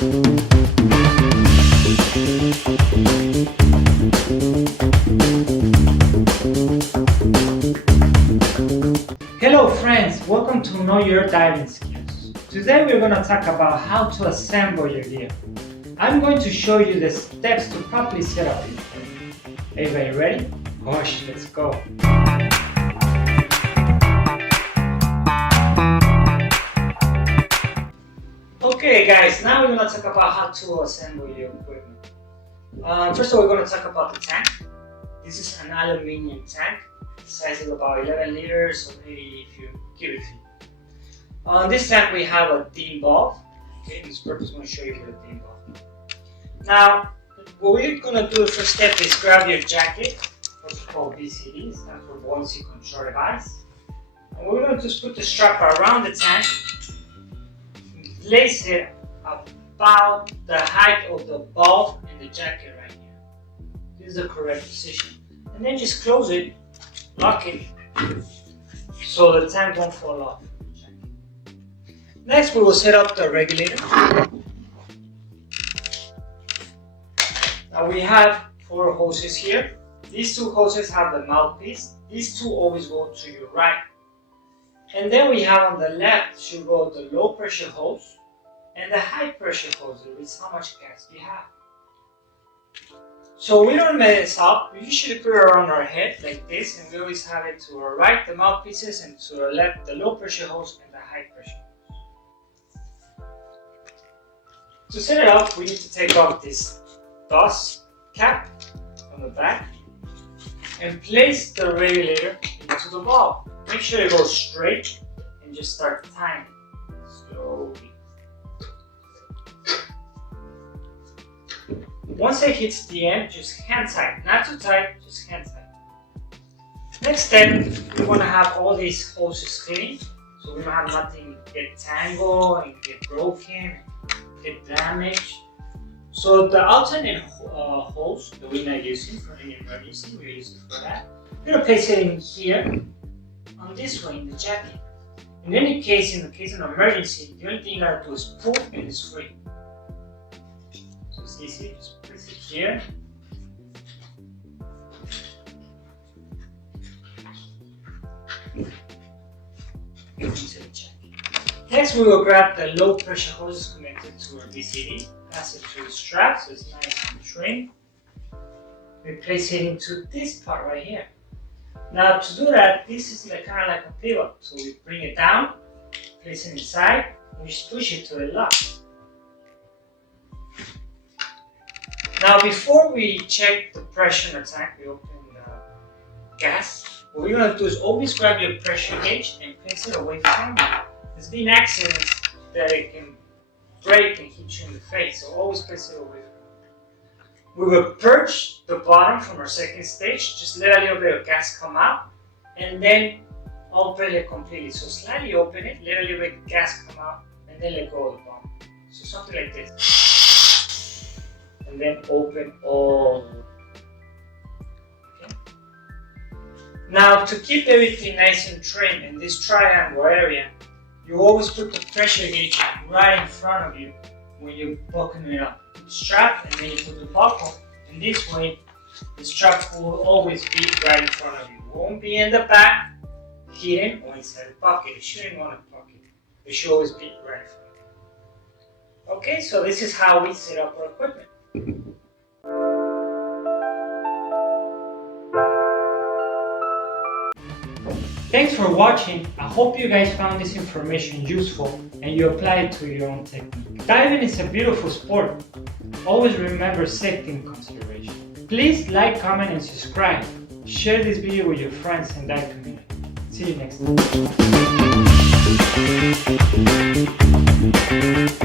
Hello friends, welcome to Know Your Diving Skills. Today we're going to talk about how to assemble your gear. I'm going to show you the steps to properly set up your gear. Everybody ready? Gosh, let's go. Okay guys, now we're going to talk about how to assemble your equipment. First of all, we're going to talk about the tank. This is an aluminum tank. The size is about 11 liters or maybe a few cubic feet. On this tank we have a DIN valve. Okay, this purpose I'm going to show you for the DIN valve. Now, what we're going to do the first step is grab your jacket, what's called BCD, stands for Buoyancy Control Device. And we're going to just put the strap around the tank, place it about the height of the valve and the jacket right here. This is the correct position. And then just close it, lock it, so the tank won't fall off. Next we will set up the regulator. Now we have 4 hoses here. These 2 hoses have the mouthpiece. These 2 always go to your right. And then we have on the left should go the low pressure hose and the high pressure hose, which is how much gas we have. So we don't mess up, we usually put it around our head like this, and we always have it to our right, the mouthpieces, and to our left, the low pressure hose and the high pressure hose. To set it up, we need to take off this dust cap on the back and place the regulator into the valve. Make sure it goes straight and just start tying it slowly. Once it hits the end, just hand tight, not too tight, just hand tight. Next step, we want to have all these hoses clean, so we don't have nothing get tangled and get broken, get damaged. So the alternate hose that we're not using for any emergency, we're using for that. We're going to place it in here, on this way in the jacket. In any case, in the case of an emergency, the only thing you gotta do is pull and it's free. So it's easy, just place it here. Into the jacket. Next, we will grab the low pressure hoses connected to our BCD, pass it through the strap so it's nice and trim. We place it into this part right here. Now to do that, this is kind of like a pivot. So we bring it down, place it inside, and we just push it to the lock. Now before we check the pressure in the tank, we open the gas. What we're going to do is always grab your pressure gauge and place it away from you. There's been accidents that it can break and hit you in the face, so always place it away from you. We will purge the bottom from our second stage, just let a little bit of gas come out, and then open it completely. So slightly open it, let a little bit of gas come out, and then let go of the bottom. So something like this. And then open all. Okay. Now to keep everything nice and trim in this triangle area, you always put the pressure gauge right in front of you when you're buckling it up. Put the strap and then you put the buckle, and this way the strap will always be right in front of you. It won't be in the back, hidden, or inside the pocket. It shouldn't go in the pocket. It should always be right in front of you. Okay, so this is how we set up our equipment. Thanks for watching. I hope you guys found this information useful and you apply it to your own technique. Diving is a beautiful sport. Always remember safety in consideration. Please like, comment and subscribe. Share this video with your friends and dive community. See you next time.